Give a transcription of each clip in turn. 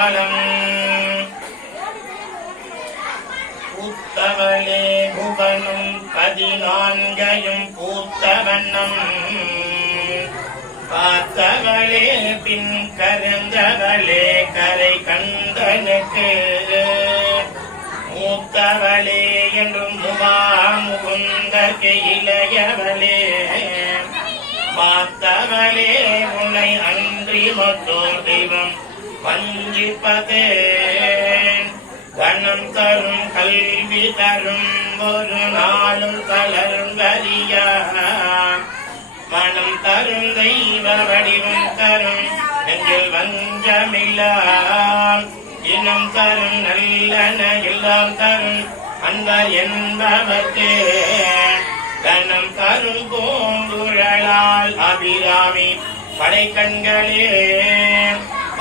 பலம் பூத்தவளே புவனும் 14 பூத்த வண்ணம் பார்த்தவளே பின் கருந்தவளே கரை கண்டனுக்கு மூத்தவளே என்றும் முகுந்தற்கு இளையவளே பார்த்தவளே உன்னை அன்றி மற்றோர் தெய்வம் வஞ்சிப்பதே கணம் தரும் கல்வி தரும் ஒரு நாளும் தளர்வறிய மனம் தரும் தெய்வ வடிவம் தரும் நெஞ்சில் வஞ்சமில்லா இனம் தரும் நல்லன எல்லாம் தரும் அன்பர் என்பவர்க்கே கணம் தரும் பூங்குழலால் அபிராமி படை கண்களே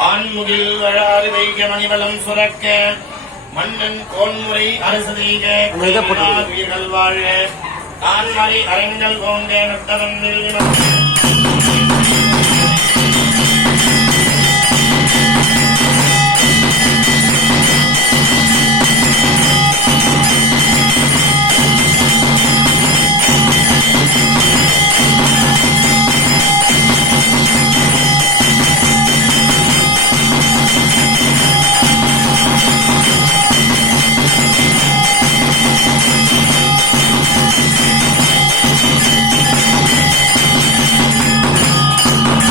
ஆண்முகில் வளாறு வைக்க மணிவளம் சுரக்க மன்னன் கோன்முறை அரசு செய்க வீரர்கள் வாழ ஆண்மறை அரங்கள் ஓங்க நட்டவன்